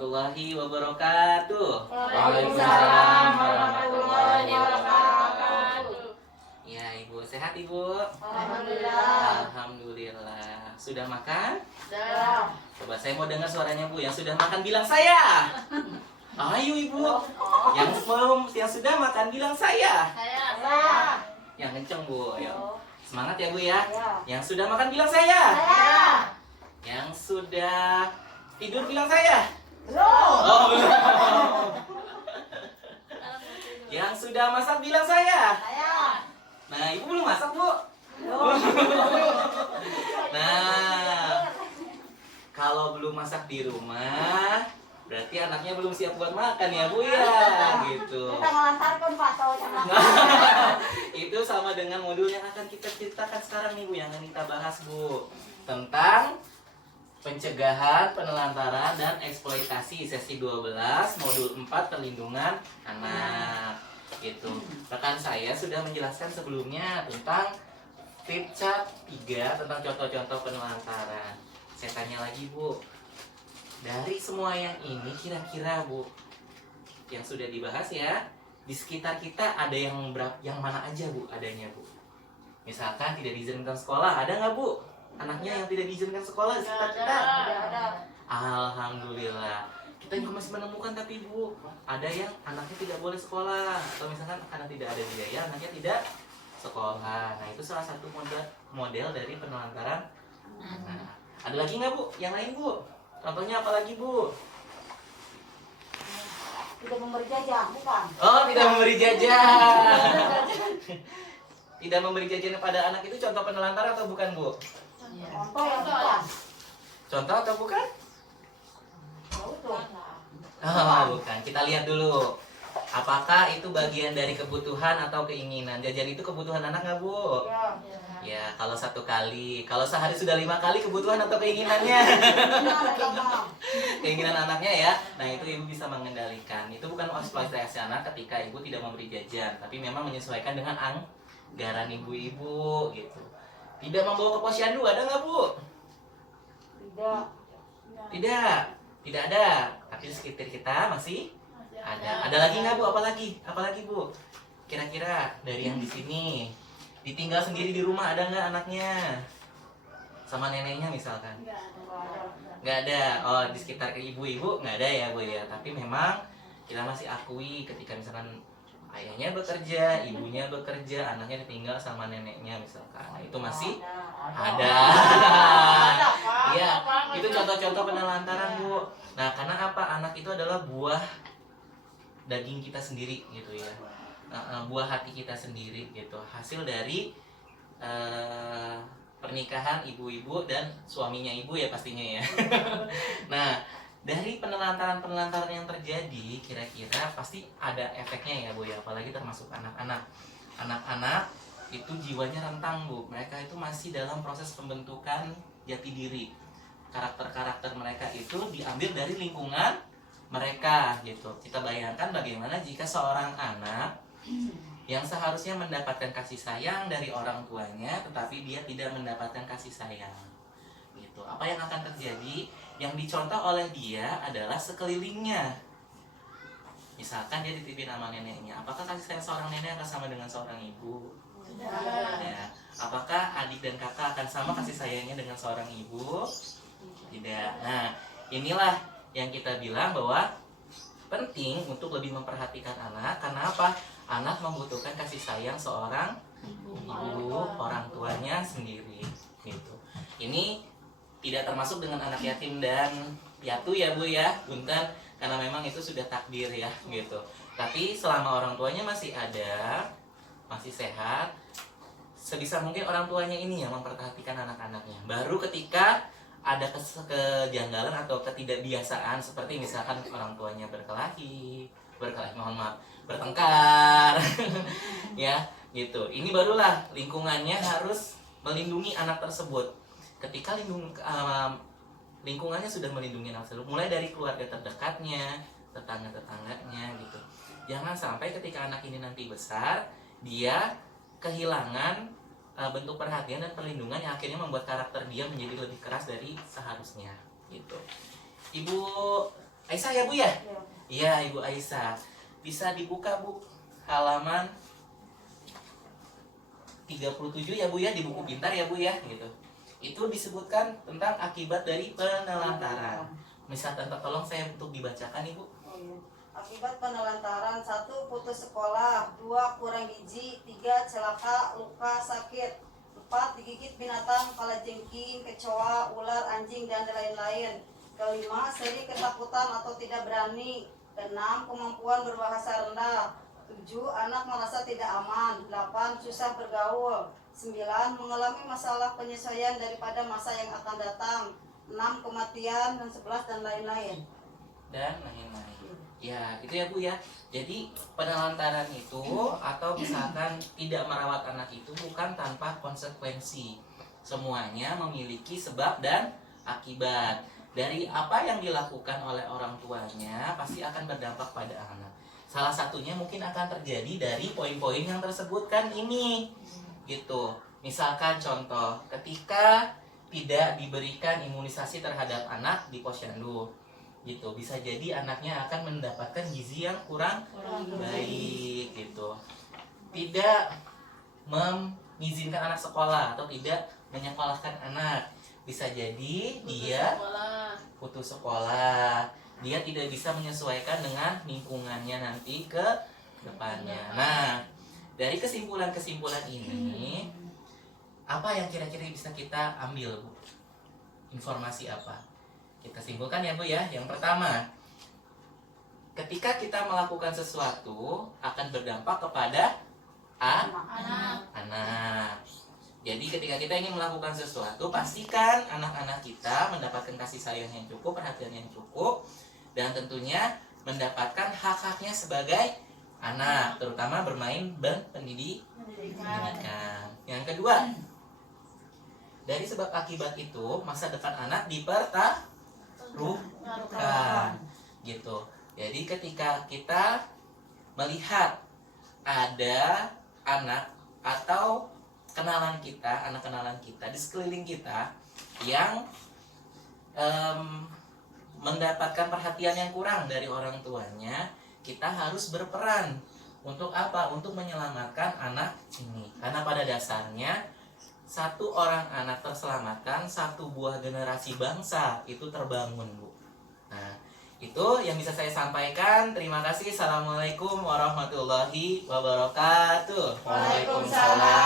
warahmatullahi wabarakatuh. Waalaikumsalam warahmatullahi wabarakatuh. Ya, Ibu sehat, Ibu? Alhamdulillah. Alhamdulillah. Sudah makan? Sudah. Coba saya mau dengar suaranya, Bu. Yang sudah makan bilang saya. Ayo, Ibu. Yang sudah makan bilang saya. Saya. Yang kenceng, Bu. Ayo. Semangat ya, Bu ya. Ya. Yang sudah makan bilang saya. Saya. Yang sudah tidur bilang saya. Belum. Oh, belum. Yang sudah masak bilang saya. Saya. Nah, Ibu belum masak, Bu? Belum. Nah, kalau belum masak di rumah, berarti anaknya belum siap buat makan ya, Bu ya, gitu. Kita ngelantarkan Pak tahu sama. Itu sama dengan modul yang akan kita ceritakan sekarang nih, Bu, yang akan kita bahas, Bu, tentang pencegahan, penelantaran, dan eksploitasi sesi 12 modul 4 perlindungan anak. Gitu. Rekan saya sudah menjelaskan sebelumnya tentang Tipcat 3 tentang contoh-contoh penelantaran. Saya tanya lagi, Bu. Dari semua yang ini kira-kira, Bu, yang sudah dibahas ya, di sekitar kita ada yang mana aja, Bu, adanya, Bu? Misalkan tidak diizinkan sekolah, ada nggak, Bu? Anaknya yang tidak diizinkan sekolah di sekitar kita? Ada. Alhamdulillah. Kita juga masih menemukan, tapi Bu, ada yang anaknya tidak boleh sekolah, atau misalkan karena tidak ada biaya anaknya tidak sekolah. Nah, itu salah satu model dari penelantaran. Nah, ada lagi nggak, Bu? Yang lain, Bu? Contohnya apa lagi, Bu? Tidak memberi jajan, bukan? Oh, tidak memberi jajan. Tidak memberi jajan kepada anak itu contoh penelantaran atau bukan, Bu? Contoh yang bukan. Contoh atau bukan? Betul. Oh, bukan. Kita lihat dulu. Apakah itu bagian dari kebutuhan atau keinginan? Jajan itu kebutuhan anak nggak, Bu? Ya. Ya, kalau 1 kali. Kalau sehari sudah 5 kali kebutuhan atau keinginannya? Keinginan anaknya ya. Nah, itu ibu bisa mengendalikan. Itu bukan eksploitasi anak ketika ibu tidak memberi jajan, tapi memang menyesuaikan dengan anggaran ibu-ibu gitu. Tidak membawa ke posyandu, ada nggak, Bu? Tidak. Tidak. Tidak ada. Tapi di sekitar kita masih ada. Ada lagi nggak, Bu? Apalagi? Apalagi, Bu? Kira-kira dari yang di sini. Ditinggal sendiri di rumah, ada nggak anaknya? Sama neneknya misalkan? Nggak ada. Oh, di sekitar ke ibu-ibu nggak ada ya, Bu ya. Tapi memang kita masih akui ketika misalkan ayahnya bekerja, ibunya bekerja, anaknya ditinggal sama neneknya misalkan. Nah, itu masih ada. Iya, itu contoh-contoh penelantaran, Bu. Nah, karena apa? Anak itu adalah buah daging kita sendiri gitu ya. Buah hati kita sendiri gitu. Hasil dari pernikahan ibu-ibu dan suaminya ibu ya pastinya ya. Nah, dari penelantaran-penelantaran yang terjadi, kira-kira pasti ada efeknya ya, Bu ya, apalagi termasuk anak-anak. Anak-anak itu jiwanya rentang, Bu. Mereka itu masih dalam proses pembentukan jati diri. Karakter-karakter mereka itu diambil dari lingkungan mereka gitu. Kita bayangkan bagaimana jika seorang anak yang seharusnya mendapatkan kasih sayang dari orang tuanya, tetapi dia tidak mendapatkan kasih sayang. Gitu. Apa yang akan terjadi? Yang dicontoh oleh dia adalah sekelilingnya. Misalkan dia dititipin sama neneknya, apakah kasih sayang seorang nenek akan sama dengan seorang ibu? Ya. Apakah adik dan kakak akan sama kasih sayangnya dengan seorang ibu? Tidak. Nah, inilah yang kita bilang bahwa penting untuk lebih memperhatikan anak. Karena apa? Anak membutuhkan kasih sayang seorang ibu, orang tuanya sendiri. Gitu. Ini tidak termasuk dengan anak yatim dan piatu ya, Bu ya, punten, karena memang itu sudah takdir ya gitu. Tapi selama orang tuanya masih ada, masih sehat, sebisa mungkin orang tuanya ini yang memperhatikan anak-anaknya. Baru ketika ada kejanggalan atau ketidakbiasaan seperti misalkan orang tuanya berkelahi, mohon maaf, bertengkar, ya gitu. Ini barulah lingkungannya harus melindungi anak tersebut. Ketika lingkungannya sudah melindungi anak tersebut, mulai dari keluarga terdekatnya, tetangga-tetangganya gitu. Jangan sampai ketika anak ini nanti besar, dia kehilangan bentuk perhatian dan perlindungan yang akhirnya membuat karakter dia menjadi lebih keras dari seharusnya gitu. Ibu Aisyah ya Bu ya? Ya. Iya Ibu Aisyah. Bisa dibuka Bu halaman 37 ya Bu ya, di buku pintar ya Bu ya gitu. Itu disebutkan tentang akibat dari penelantaran. Misal tante tolong saya untuk dibacakan Ibu. Oh, iya. Akibat penelantaran: 1. Putus sekolah, 2. Kurang gizi, 3. Celaka, luka, sakit, 4. Digigit binatang, kalajengking, kecoa, ular, anjing, dan lain-lain. 5. Sering ketakutan atau tidak berani. 6. Kemampuan berbahasa rendah. 7. Anak merasa tidak aman. 8. Susah bergaul. 9. Mengalami masalah penyesuaian daripada masa yang akan datang. 6. Kematian, dan 11, dan lain-lain. Dan lain-lain. Ya, itu ya Bu ya. Jadi penelantaran itu atau misalkan tidak merawat anak itu bukan tanpa konsekuensi. Semuanya memiliki sebab dan akibat. Dari apa yang dilakukan oleh orang tuanya pasti akan berdampak pada anak. Salah satunya mungkin akan terjadi dari poin-poin yang tersebutkan ini. Gitu. Misalkan contoh, ketika tidak diberikan imunisasi terhadap anak di posyandu gitu, bisa jadi anaknya akan mendapatkan gizi yang kurang baik gitu. Tidak mengizinkan anak sekolah atau tidak menyekolahkan anak, bisa jadi dia putus sekolah, dia tidak bisa menyesuaikan dengan lingkungannya nanti ke depannya. Nah, dari kesimpulan-kesimpulan ini apa yang kira-kira bisa kita ambil Bu? Informasi apa? Kita simpulkan ya Bu ya. Yang pertama, ketika kita melakukan sesuatu akan berdampak kepada anak. Jadi ketika kita ingin melakukan sesuatu, pastikan anak-anak kita mendapatkan kasih sayang yang cukup, perhatian yang cukup, dan tentunya mendapatkan hak-haknya sebagai anak, terutama bermain pendidikan. Yang kedua, dari sebab akibat itu masa depan anak dipertaruhkan gitu. Jadi ketika kita melihat ada anak atau anak kenalan kita di sekeliling kita yang mendapatkan perhatian yang kurang dari orang tuanya, kita harus berperan untuk apa? Untuk menyelamatkan anak ini. Karena pada dasarnya satu orang anak terselamatkan, satu buah generasi bangsa itu terbangun Bu. Nah, itu yang bisa saya sampaikan. Terima kasih. Assalamualaikum warahmatullahi wabarakatuh. Waalaikumsalam.